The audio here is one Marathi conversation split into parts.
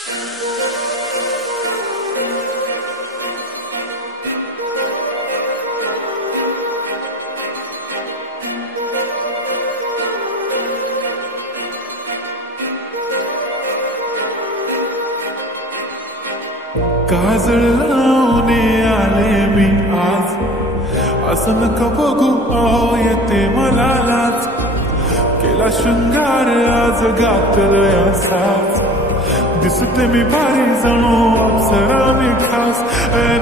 काजळ लावून आले मी आज, असं नका बघू अहो येते मला लाज. केला शृंगार आज घातलंय असाच, दिसते मी भारी जणू अप्सरा मी खास.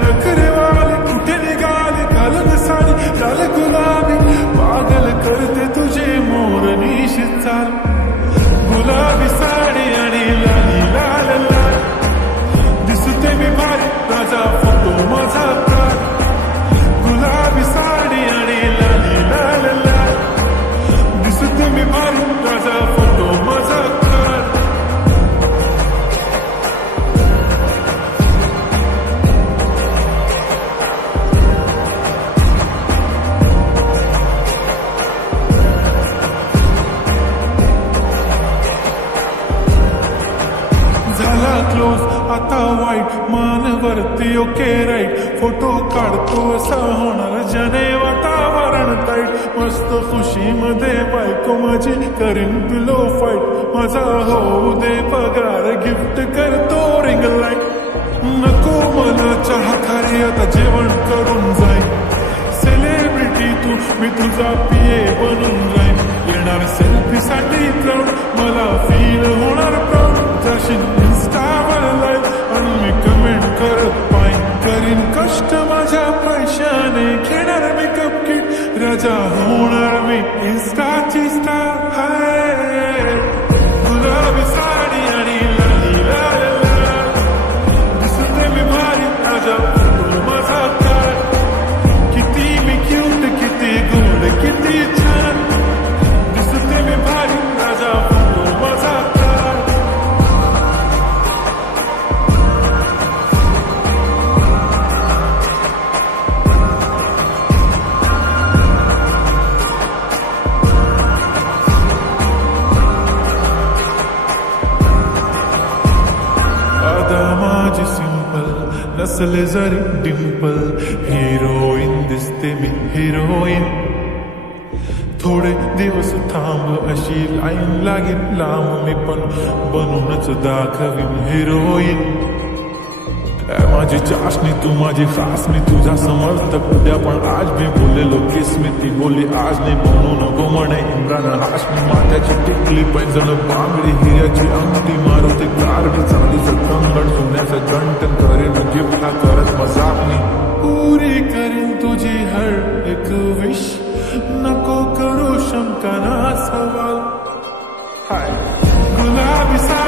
नखरेवाली कुठे निघाली घालून साडी लाल गुलाबी, पागल करते तुझी मोरनीशी चाल. गुलाबी साडी आणि लाली लाल लाल, दिसते मी भारी राजा फोटो माझा काढ. गुलाबी साडी आणि लाली लाल लाल, दिसते मी भारी राजा फोटो माझा काढ. झाला क्लोज आता वाईट, मानवरती ओके राईट. फोटो काढतो असा होणार जने वातावरण टाईट. मस्त खुशीमध्ये बायको माझी करीन पिलो फाईट. माझा होऊ दे पगार गिफ्ट करतो रिंग लाईट. नको मला चहा खारी आता जेवण करून जाईन. सेलिब्रिटी तू मी तुझा पिये बनून जाईन. येणार सेल्फी साठी प्राऊड मला फील होणार प्राऊड. जाशील इन्स्टावर लाईव्ह आणि मी कमेंट करत पाईन. करीन कष्ट माझ्या पैशाने, घेणार मेकअप किट राजा होणार मी इन्स्टाची स्टार. हाय गुलाबी साडी आणि लाली लाल लाल, दिसते मी भारी राजा फोटो माझा काढ. किती मी क्यूट किती गोड किती छान, दिसते मी भारी राजा फोटो माझा काढ. माझी सिंपल नसले जरी डिंपल, हिरोईन दिसते मी हिरोईन. थोडे दिवस थांब अशी लाईन लागेल लांब, मी पण बनूनच दाखवीन हिरोईन. माझी चाशनी तू माझी खास, मी तुझा समर्थक उद्या पण आज मी बोललेलो किस मी. ती बोलली आज नाही म्हणू नको म्हणे इम्रान हाशमी. माथ्याची टिकली पैंजण बांगडी हिऱ्याची अंगठी, मारुती कार मी चांदीचं कंगण, सोन्याचं जंटन करेन गिफ्ट हा करत मजाकनी. पुरी करीन तुझी हर एक विश, नको करू शंका ना सवाल. हाय गुलाबी सा